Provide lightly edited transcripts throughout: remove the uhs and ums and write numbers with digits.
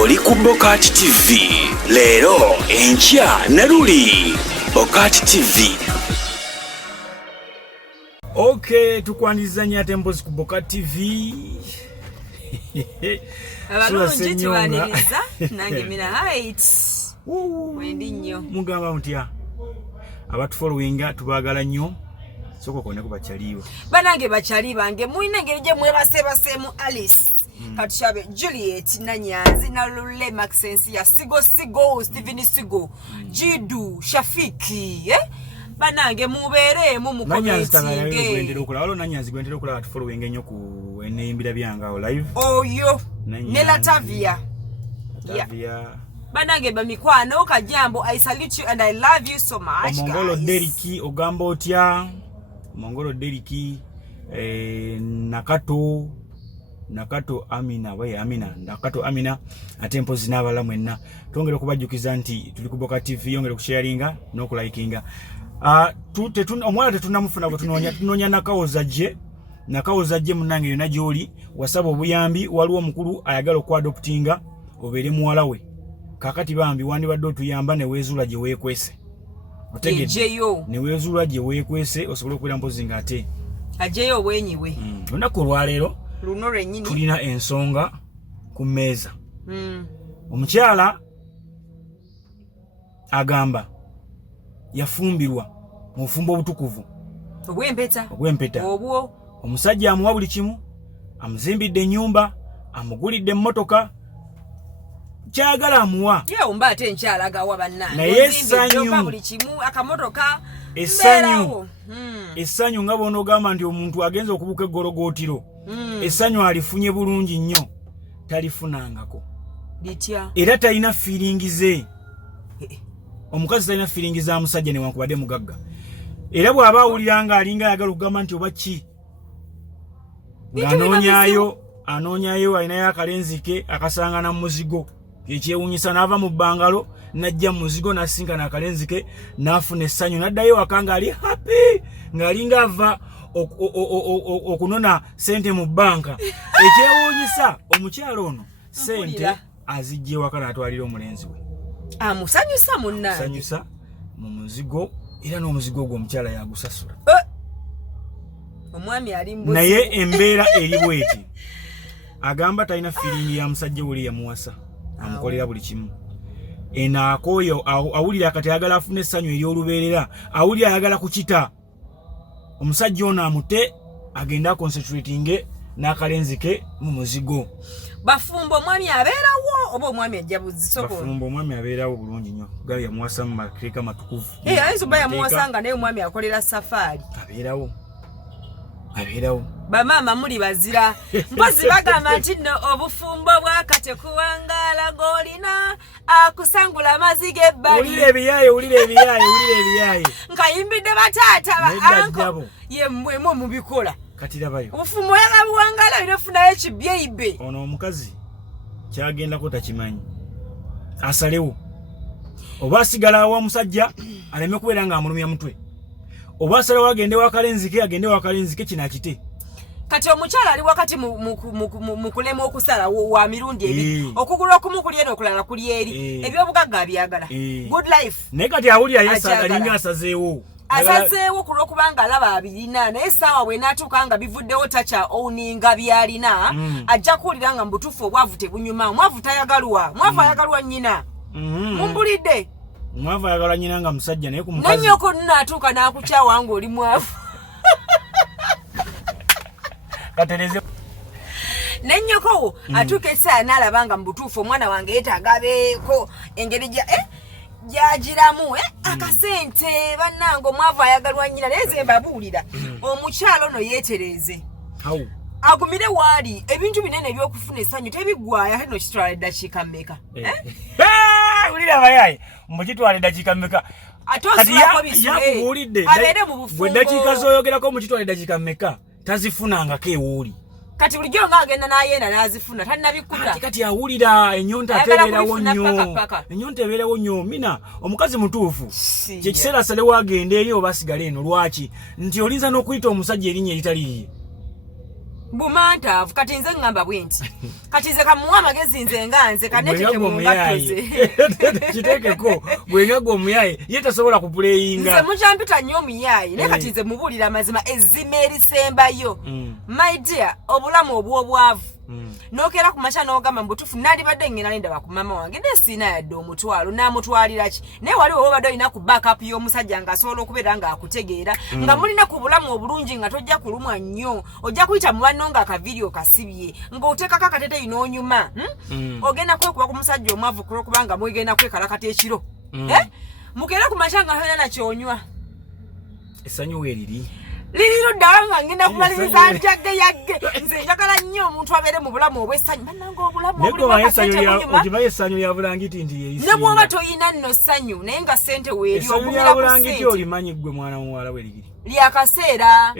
oli ku Bokat TV. Leero enkya ne luli Bokat TV. Okay, tukwanizanya tembozi ku Bokat TV. Abalungi tubaniriza nange mina heights. Wendi nnyo. Mugamba mutya. Abatu followinga tubagala nnyo. Soko kone kubachaliwa. Banange bachali bange muine ngeri je mwebasebasemu Alice. Katushabe Juliet na Nyanzi na Lule Maxense ya Sigo Steven Sigo Jidu Shafiki banange mubere mu mukometinge walo Nanyanzi gwendera okula atu following ennyo ku enembira byanga live oyo ne Latavia banange bamikwano kajambo. I salute you and I love you so much. Mongolo Deriki ogamba otya Mongolo Deriki Nakato Amina Nakato Amina atempo zinabala mwenna tongere kubajukiza nti tuli ku Bokat TV yongere kusharinga no kulikinga omwana tetunamufuna bwe tunonya nakawoza je munange yona joli wasaba obuyambi waliwo omukulu ayagala okwadoptinga obere muwala we kakati bambi wandi badde otuyamba ne weezula je weekwese otegejeyo ne weezula je weekwese osobola okwera mpozi ngate ajeyo obwenyiwe lunaku lwaleero luno lwenyini tulina ensonga ku mmeeza. Omukyala agamba yafumbirwa mu bufumbo obutukuvu obw'empeta obwo omusajja amuwa buli kimu amuzimbidde ennyumba amugulidde emmotoka kyagala amuwa yeewumba ate enkyala agawa bannange naye essanyu buli kimu akamotoka essanyu nga bona ogamba nti omuntu agenza okubuka eggologootiro essanyu alifunye bulungi nnyo talifunangako litya era talina feeling ze omukazi talina feeling za musajja newankubadde mugagga era bw'aba awuliranga alinga ayagala okugamba nti oba ki anoonyayo alinayo akalenzi ke akasangana mu muzigo ekyewunyisa n'ava mu bbangalo najja mu muzigo n'asinkana akalenzi ke n'afuna essanyu n'addayo waka ng'ali happy ng'alinga ava okunona sente mu banka ekyewuunyisa omukyalo ono sente azijje waka n'atwalira omulenzi we amusanyusa munnange sanyusa mu muzigo era n'omuzigo ogwo omukyala yagusasula omwami ali mbuzi naye embeera eri bweti agamba talina feeling ya musajja wuli yamuwasa amukolera buli kimu enaakoyo awulira akati ayagala afune essanyu ery'olubeerera awulira ayagala kukita omusajja ono amute agenda concentrating n'akalenzi ke mu muzigo. Bafumbo omwami abeerawo oba omwami ajja buzisoko? Bafumbo omwami abeerawo bulungi nnyo gawe yamuwasa mu mateeka matukuvu ayinza oba yamuwasanga naye omwami akolera safaari abeerawo bamaama muli bazira mpozi bagamba nti nno obufumbo bwakate kuwangaala ng'olina akusangula amaziga ebbali ulira ebiyaaye nkayimbidde bataata anko yemmwemu mubikola kati labayo obufumbo oyagala buwangaala binofunayo ekibyeibe ono omukazi kyagendako takimanyi asalewo oba asigala wa musajja aleme kubeera nga amulumya mutwe oba asalawo agende wakalenzi ke kino akite kati omukyala ali wakati mu kulema okusala wa mirundi ebiri okugula okumu kuli eno okulala kuli eri ebyobugagga abyagala good life naye kati awulira alinga asazeewo kulwokubanga alaba abirina naye essaawa bwe naatuuka nga bivuddewo takya owuninga byalina ajja kuwulira nga mu butuufu obwavu tebunyuma mwavu tayagalwa mwavu ayagalwa nnyina mumbulidde mwavu ayagalwa nnyina nga musajja naye ku mukazi nannyoko nnaatuuka n'akukyawa nga oli mwavu katereze nennyoko atuuka essaawa n'alaba nga mu butuufu omwana wange yeetaaga abeeko engeri gyagiramu akasente bannange omwavu ayagalwa nnyina naye ze mbabuulira omukyalo ono yeetereze agumire waali ebintu binene ebyokufuna essanyu tebiggwaya ate nokitwala eddakiika mmeka ulira abayaye mukitwala eddakiika mmeka yakubuulidde bwe ddakiika z'oyogerako mukitwala eddakiika mmeka tazifunangako ewuuli kati bulijjo nga agenda n'ayenda n'azifuna tannabikkuta kati awulira ennyonta ebeerawo nnyo mina omukazi mutuufu kyekiseera asalewo agende eri oba asigale eno lwaki nti olinza n'okuyita omusajja erinnya eritaliiye Bumantaavu kati nze ngamba bwenti. Kati nze kamuwa amagezi nze nganze kaneteke mu ngatoze. Kitekeko bwengago omuyaye ye tasobola kupuleyinga. Nze mujampita nnyo omuyaye naye kati nze mubulira amazima ezzima erisembayo. My dear, obulamu obwobwavu. Nokera ku macha n'ogamba mbutufu nalibadde ngena nenda ba ku mama wange ndesina yadde omutwalo namutwalira ki naye wali obadde olina ku backup y'omusajja nga asobola okubeera nga akutegeera nga mulina ku bulamu obulungi nga tojja kulumwa nnyo ojja kuyita mu banno nga akavidiyo kasibye ng'oteekako akatete inoonyuma ogenda kwekuba ku musajja omwavu kubanga mwegenda kwekalakata ekiro mugenda ku macha nga hona nakyonywa essanyu weeriri Liriro danga ngenda kubaliriza njagge yagge nze njagala nnyo omuntu abeere mu bulamu obw'essanyu bannanga obulamu okibaye essanyu lya bulangiti nti yeyisinga ne bw'oba toyina nno ssanyu naye nga ssente weeri essanyu lya bulangiti olimanyi ggwe mwana muwala werigiri lyakaseera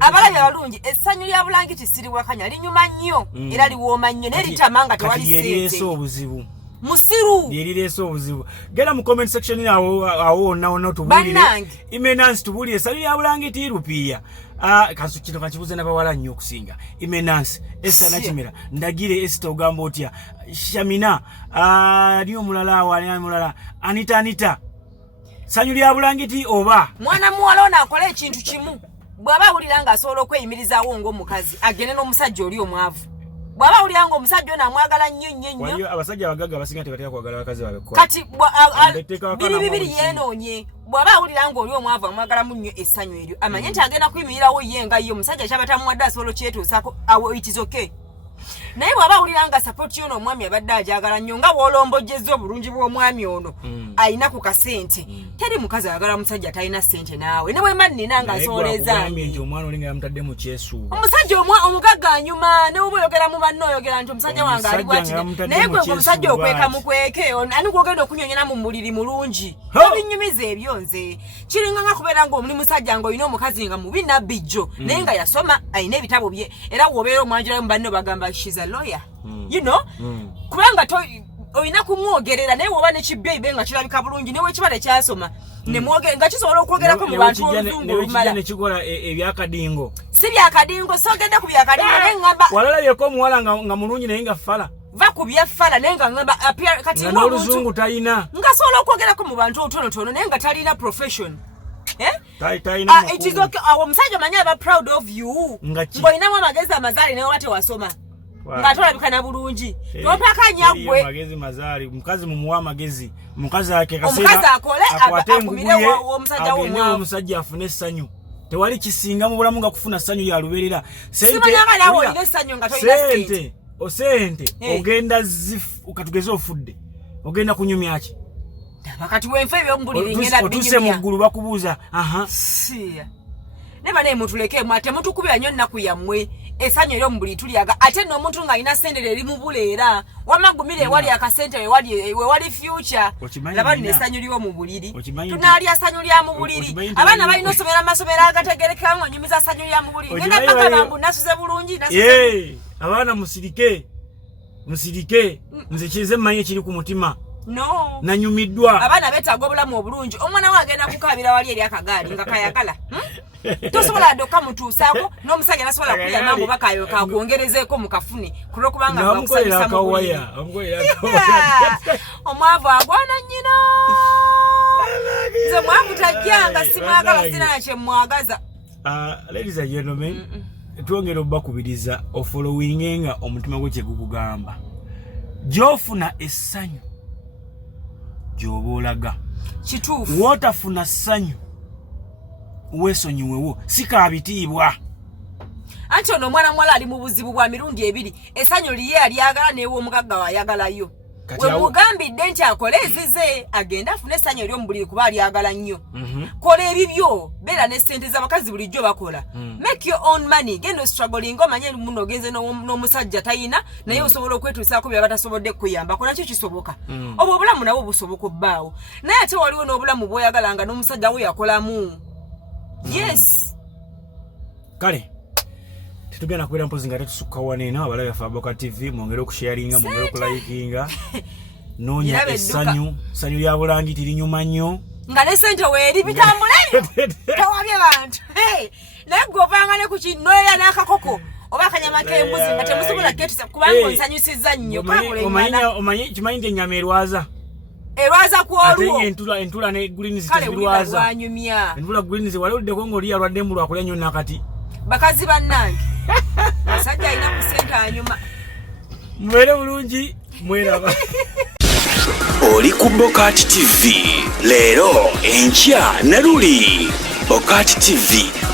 abalabi abalungi essanyu lya bulangiti siriwakanya linyuma nnyo era liwooma nnyo naye litama nga tewali ssente obuzibu musiru yerireese obuzibu gera mu comment section awo nawo tubulire imenansi tubulire essanyu lya bulangiti rupiya kanso kino kakibuze n'abawala nnyo okusinga imenansi Esther Nakimera ndagire Esther ogamba otya Shamina ali omulala wali omulala Anita ssanyu lya bulangiti oba mwana muwala ono akola ekintu kimu bw'aba awulira nga asobola okweyimirizaawo ng'omukazi agende n'omusajja oli omwavu bwaba ulyango omusajja ono amwagala nnyo waliyo abasajja abagagga abasinga tebatera kwagala abakazi baabwe kati biri yenoonye bwaba awulira nga oli omwavu amwagala mu nnyo essanyu eryo amanye nti agenda kuyimirirawo ye nga ye omusajja kyabatamuwadde asobola okyetuusako awo it is okay naye bwaba awulira nga sapoti ono omwami abadde ajagala nnyo nga bw'olombojjezza obulungi bw'omwami ono alina ku kasente teri mukazi ayagala musajja talina ssente naawe ne bwemba nnina nga asooleza nti omwana olinga yamutadde mu kyesuubo omusajja omugagga anyuma ne bwe oyogera mu banno oyogera nti omusajja wange ali bwati naye gwe omusajja okweka mukweke ani gwogenda okunyonyera mu muliri mulungi ebinyumiza ebyo nze kiringa nga kubeera nga omuli musajja nga olina omukazi nga mubi nabbijjo naye nga yasoma alina ebitabo bye era bw'obeera omwanjulayo mu banno bagamba she's a lawyer you know kubanga oyina kumwogerera naye woba nekibbe nga kirabika bulungi newe ekibale kyasoma nemwogere nga kisobola okwogerako mu bantu oluzungu olumala nekikola ebyakadingo si byakadingo sogenda ku byakadingo naye ngamba walalabyeko omuwala nga mulungi naye nga fala va ku byafala naye nga ngamba kati n'oluzungu talina nga asobola okwogerako mu bantu otonotono naye nga talina profession omusajja omanyi aba proud of you ng'olinamu amagezi amazaali naye oba tewasoma nga tolabikana bulungi topakanya gwe magezi mazali mukazi mumuwa magezi mukazi ake omukazi akole akumire omusajja w'omwavu omusajja afune essanyu tewali kisinga mu bulamu nga kufuna ssanyu lya lubeerera sente ogenda katugeze ofudde ogenda kunyumya ki bakati wenfe ebyomubuliri ngenda otuse mu ggulu bakubuuza neba naye mutulekemu ate mutukubira nnyo nnaku yammwe essanyu eryo mu buli tulyaga ate n'omuntu ng'alina sente eri mubula wamagumire ewali akasente wewali future laba nno essanyu lyo mu buliri tunaalya ssanyu lya mu buliri abaana balina osomera amasomero agategerekera ng'onyumiza ssanyu lya mu buliri ngenda paka bambu nasuze bulungi abaana musirike nze kize mmanyi ekiri ku mutima no nanyumiddwa abaana beetaaga obulamu obulungi omwana we agenda kukaabira wali eri akagaali nga kayagala tosobola addoka mutuusaako n'omusajja nasobola kuyamba mbu bakayo kakwongerezeeko mu kafuni kulwokubanga bakusanyusa mu buliri omwavu agwana nnyina nze mwavu tajjanga simwagala sina nakyemwagaza ladies and gentlemen twongera obbakubiriza ofollowingenga omutima gwe kyegukugamba gy'ofuna essanyu gy'oba olaga kituufu wootafuna ssanyu weesonyiwewo sikabitiibwa anti ono omwana muwala ali mu buzibu bwa mirundi ebiri essanyu liye alyagala n'ew'omugagga waayagalayo we mugambidde nti akole ezize agenda afune essanyu ery'omubuliri kuba alyagala nnyo kola ebibyo beera ne ssente z'abakazi bulijjo bakola make your own money genda ostruggling omanye muno ogenze n'omusajja tayina naye osobola okwetuusaako byaba tasobodde kuyambako nakyo kisoboka obwo obulamu nabwo busoboka obbaawo naye ate waliwo n'obulamu bw'oyagalanga n'omusajja we yakolamu yes kale tetugenda kubeera mpozi nga tetusukka waneeno abalabe baffe Boka TV mwongere okusharinga mwongere okulayikinga noonya essanyu lya bulangiti linyuma nnyo nga ne sente weeri bitambule tewabye bantu naye govanga ne ku kinoera n'akakoko oba akanyama k'embuzi nga temusobola ketusa kubanga onsanyusizza nnyo omanyi kimanyi nti ennyama erwaza ku olwo entula ne greens kale tebirwaza wanyumya entula greens wali oliddeko ng'oli alwadde mu lwakulya nnyo nakati bakazi bannange musajja alina ku sente anyuma mubeere bulungi mweraba oli ku Bokati TV leero enkya Naruli Bokati TV